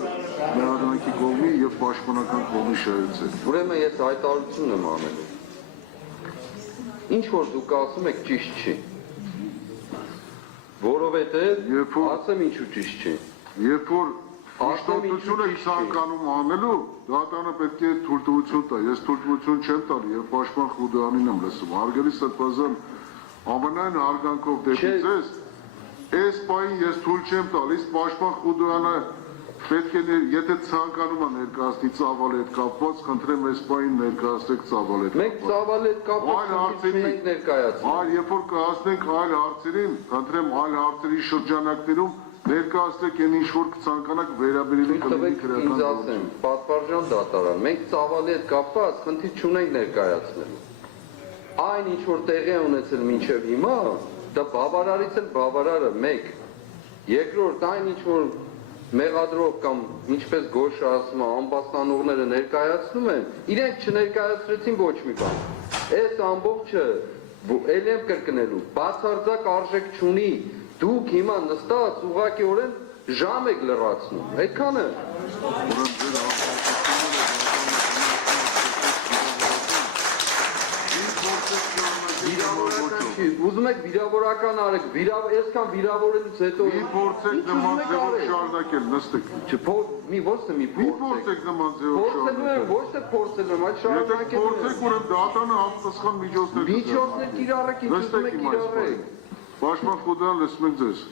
մեղադրանքի կողմի եւ պաշտպանական կողմի շահերից է։ Ուրեմն ես հայտարարություն եմ անելու։ Ինչ որ դուք ասում եք ճիշտ չի։ Որովհետեւ ասեմ ինչու ճիշտ չի։ Երբ որ Աշտոտություն եք ցանկանում անելու, դատարանը պետք է թույլտվություն տա։ Ես թույլտվություն չեմ տալի եւ պաշտպան Խուդյանին եմ լսում։ Հարգելի Սրբազան, ամենայն հարգանքով դեպի ձեզ, այս պահին ես թույլ չեմ տալիս պաշտպան Խուդյանը պետք է եթե ցանկանում է ներկայացնի ծավալի հետ կապված, խնդրեմ այս պահին ներկայացրեք ծավալի հետ։ Մենք ծավալի հետ կապված չենք ներկայացնում։ Այլ երբ որ կհասնենք այլ հարցերին, խնդրեմ այլ հարցերի շրջանակներում ներկայացրեք այն ինչ որ կցանկանաք վերաբերելի կլինի քրեական ինձ ասեմ, պատվարժան դատարան, մենք ծավալի հետ կապված խնդիր չունենք ներկայացնելու։ Այն ինչ որ տեղի է ունեցել մինչև հիմա, դա բավարարից էլ բավարարը մեկ։ Երկրորդ այն ինչ որ մեղադրող կամ ինչպես գոշը ասում է, ամբաստանողները ներկայացնում են, իրենք չներկայացրեցին ոչ մի բան։ Այս ամբողջը ել եմ կրկնելու, բացարձակ արժեք չունի։ Դուք հիմա նստած ուղղակիորեն ժամ եք լրացնում, այդքանը։ Վիրավորական չի, ուզում եք վիրավորական արեք, այսքան վիրավորելուց հետո մի փորձեք նման ձևով շարունակել, նստեք։ Ոչ թե մի փորձեք նման ձևով շարունակել։ Ոչ թե փորձելու եմ, այդ շարունակել եմ։ Փորձեք ուրեմն դատարանը համապատասխան միջոցներ։ Միջոցներ կիրառեք, ինչ ուզում եք կիրառեք։ Պաշտպան Խուդյան, լսում ենք ձեզ։